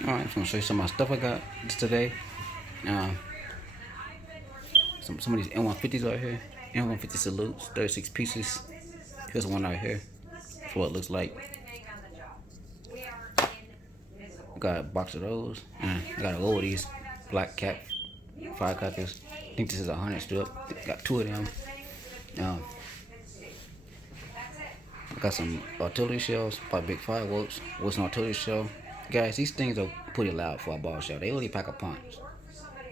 Alright, I'm gonna show you some of my stuff I got today. Um, some of these N150s right here. N150 salutes, 36 pieces. Here's one right here. That's what it looks like. Got a box of those. I got a load of these black cap firecrackers. I think this is 100 strip. Got two of them. Um, I got some artillery shells by Big Fireworks. What's an artillery shell? Guys, these things are pretty loud for a ball shell. They really pack a punch.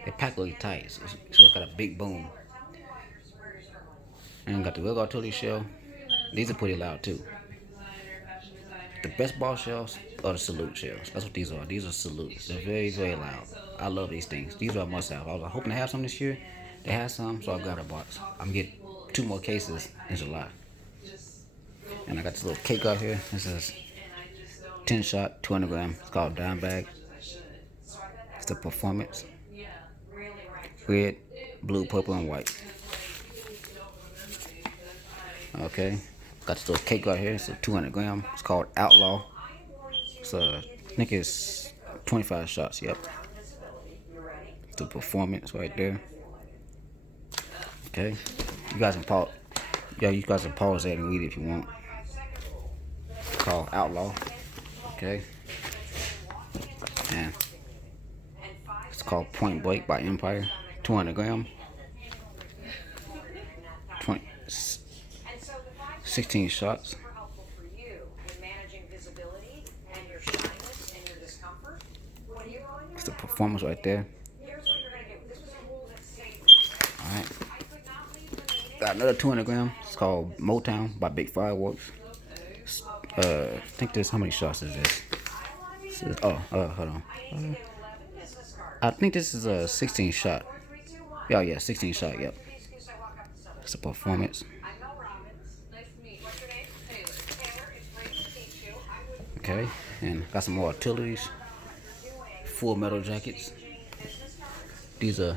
They pack really tight, so it's got a big boom. And got the real artillery shell. These are pretty loud too. The best ball shells are the salute shells. That's what these are. These are salutes. They're very, very loud. I love these things. These are a must have. I was hoping to have some this year. They had some, so I got a box. I'm getting 2 more cases in July. And I got this little cake out here. This is 10 shot, 200 gram. It's called Dime Bag. It's the performance. Red, blue, purple, and white. Okay. Got this little cake right here. It's a 200 gram. It's called Outlaw. It's I think it's 25 shots. Yep. It's the performance right there. Okay. You guys can pause. Yeah, you guys can pause that and read it if you want. It's called Outlaw. Okay. And it's called Point Break by Empire. 200 gram. 16 shots. It's the performance right there. Alright. Got another 200 gram. It's called Motown by Big Fireworks. I think this, how many shots is this? Hold on. I think this is a 16 shot. Yeah, 16 shot, yep. It's a performance. Okay, and got some more artilleries. Full metal jackets. These are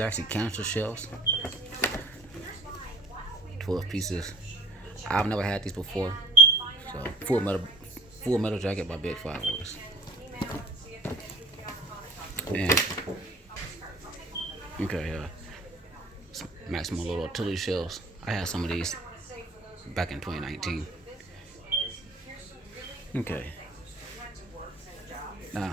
actually canister shells. 12 pieces. I've never had these before. So full metal jacket by Big Fireworks. And okay, some maximum little artillery shells. I had some of these back in 2019. Okay. Now,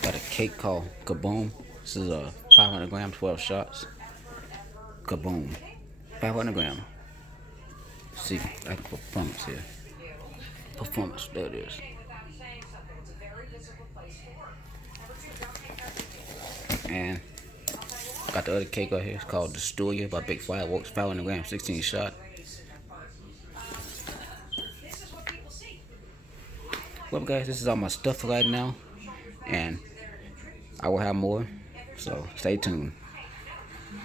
got a cake called Kaboom. This is a 500 gram, 12 shots. Kaboom. 500 gram. Let's see, I got performance here. Performance, there it is. And got the other cake right here. It's called Destroyer by Big Fireworks. 500 gram, 16 shot. Well, guys, this is all my stuff right now, and I will have more, so stay tuned.